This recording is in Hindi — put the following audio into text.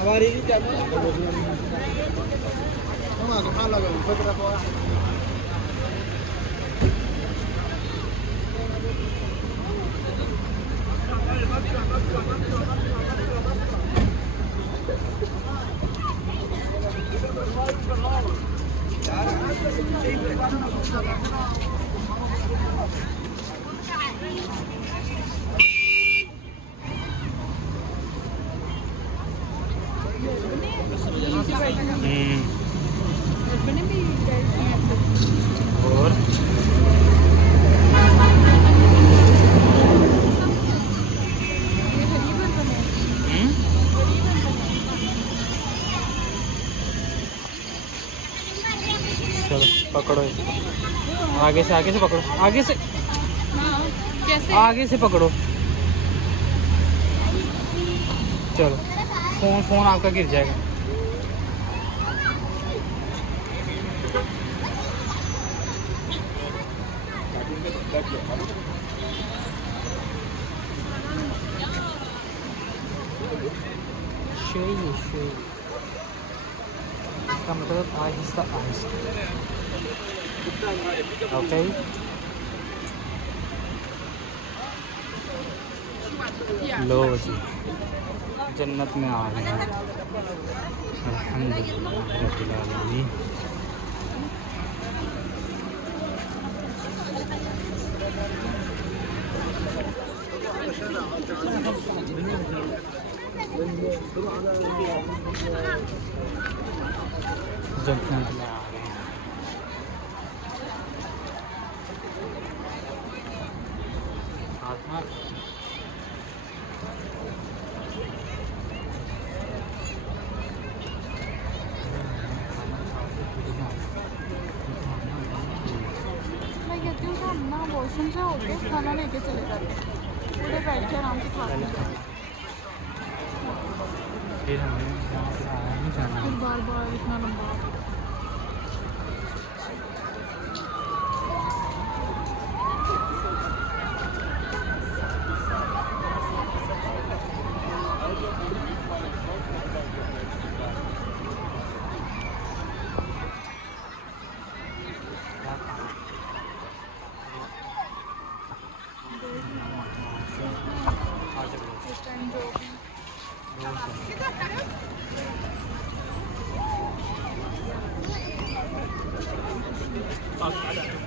हमारी भी जाना है हमारा खा लगा फटरा को और चलो पकड़ो इसको, आगे से पकड़ो, आगे से कैसे? आगे से पकड़ो। चलो फोन आपका गिर जाएगा। इसका मतलब आहिस्ता आहिस्ता। ओके लो जी, जन्नत में आ गए हैं अल्हम्दुलिल्लाह रब्बिल आलमीन। जन्नत में आ गए हैं। आत्मा मैं कहती हूँ हम ना वॉशरूम से होके खाना लेके चले जाते हैं, पूरे बैठ के आराम से खा लेते हैं। फिर हमें यहाँ पे आया नहीं जाना है। बार बार इतना लंबा इस टाइम जो हाँ